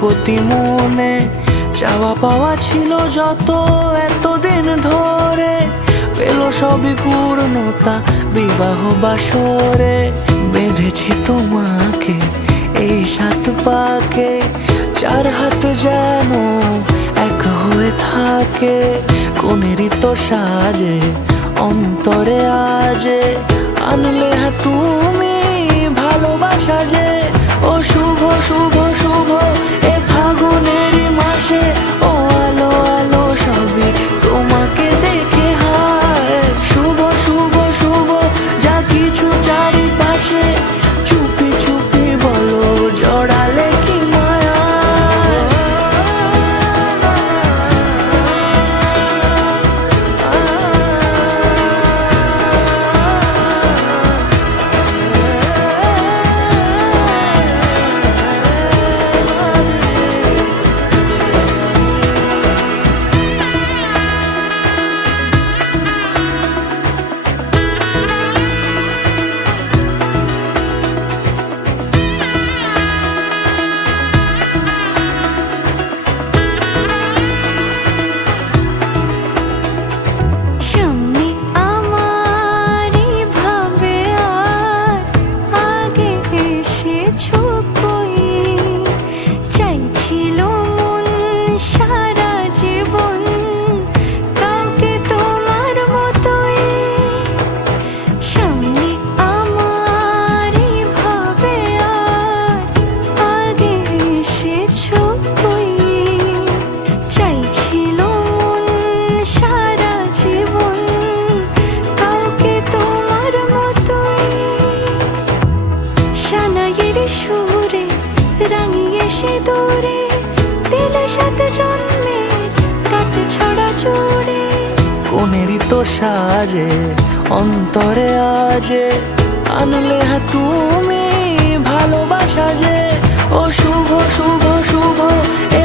প্রতি মনে চাওয়া পাওয়া ছিল যত এতদিন ধরে, পেল সবই পূর্ণতা বিবাহ বাসরে। বেঁধেছি তোমাকে এই 7 পাকে, 4 হাত যেন এক হয়ে থাকে। কোনেরই তো সাজে অন্তরে আজে আনলে তুমি ভালোবাসা যে। ও শুভ শুভ শুভ এ ফাগুনেরই মাসে, ও আলো আলো সবই তোমাকে দেখে হায়। শুভ শুভ শুভ যা কিছু চারিপাশে, চুপি চুপি বলো জড়ালে কি মায়া। সুরে রাঙিয়ে সে দূরে দিলে 7 জন্মের কাট ছড়া জোড়ে। কোনেরই তো সাজে অন্তরে আজে আনলে তুমি ভালোবাসা যে। ও শুভ শুভ শুভ এ